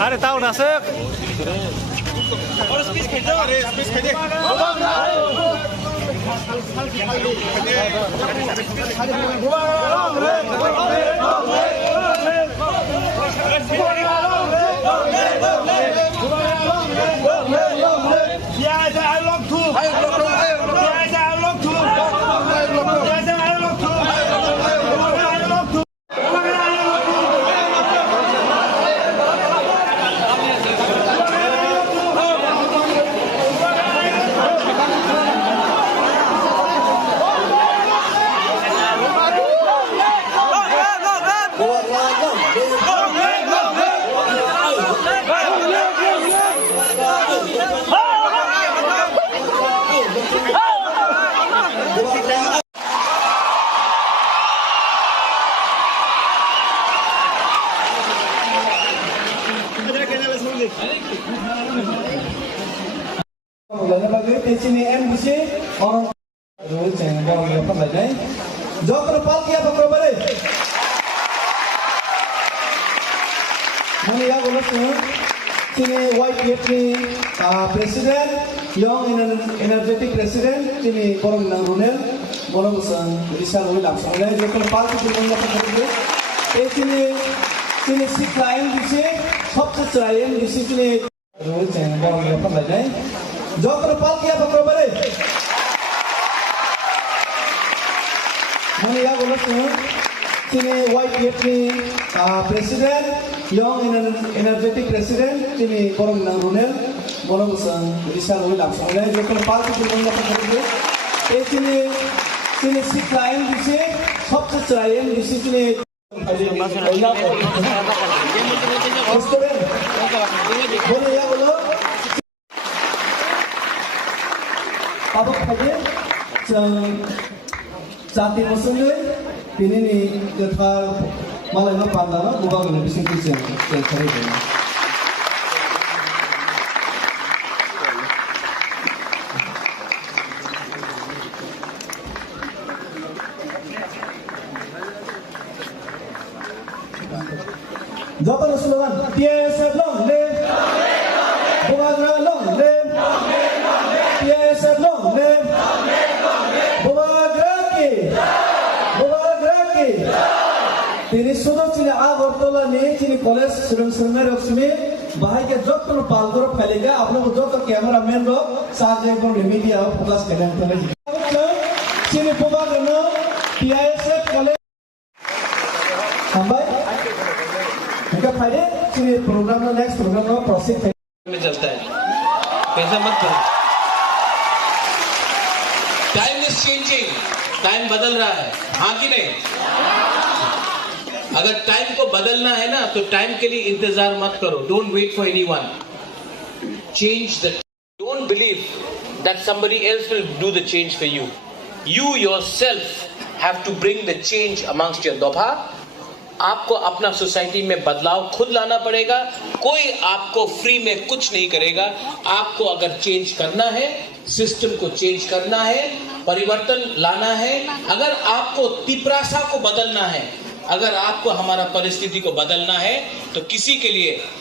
Ada tahu nasib? President, young energetic president, ini korang nang Ronel, morang sang Rizal Williams. Oleh local party pun nak kerja. Sini si klien di सबसे klien di sini रोज चैनल पर हम लोग बजाएं. जो कृपाल किया बकरों मैंने यह बोला सुनो sini YPF ni president, young energetic president, ini korang nang Ronel, morang sang Rizal Williams. Oleh local party pun nak kerja. sini si klien di सबसे klien di sini boleh ya bola apa saja jati musuhnya ini ni kita malah nak pandang bukan lebih singkat cari dia. Jawab slogan PSF long live, Bumagra long live, PSF long live, Bumagra ki. Tini sudah cini Agartala ने cini college श्रीमंत रश्मि बाहर के जो तो पालतों फैलेगा आप लोग जो तो कैमरा मैन लोग साथ में कौन मीडिया और फोकस करें तो नहीं cini Bumagra no PSF college sampai उनका फायदे चीनी प्रोग्राम ना नेक्स्ट प्रोग्राम ना प्रोसेस में चलता है पैसा मत करो टाइम इज चेंजिंग टाइम बदल रहा है हाँ कि नहीं अगर टाइम को बदलना है ना तो टाइम के लिए इंतजार मत करो don't wait for anyone change the don't believe that somebody else will do the change for you you yourself have to bring the change amongst your दोपा आपको अपना सोसाइटी में बदलाव खुद लाना पड़ेगा कोई आपको फ्री में कुछ नहीं करेगा आपको अगर चेंज करना है सिस्टम को चेंज करना है परिवर्तन लाना है अगर आपको तिपरासा को बदलना है अगर आपको हमारा परिस्थिति को बदलना है तो किसी के लिए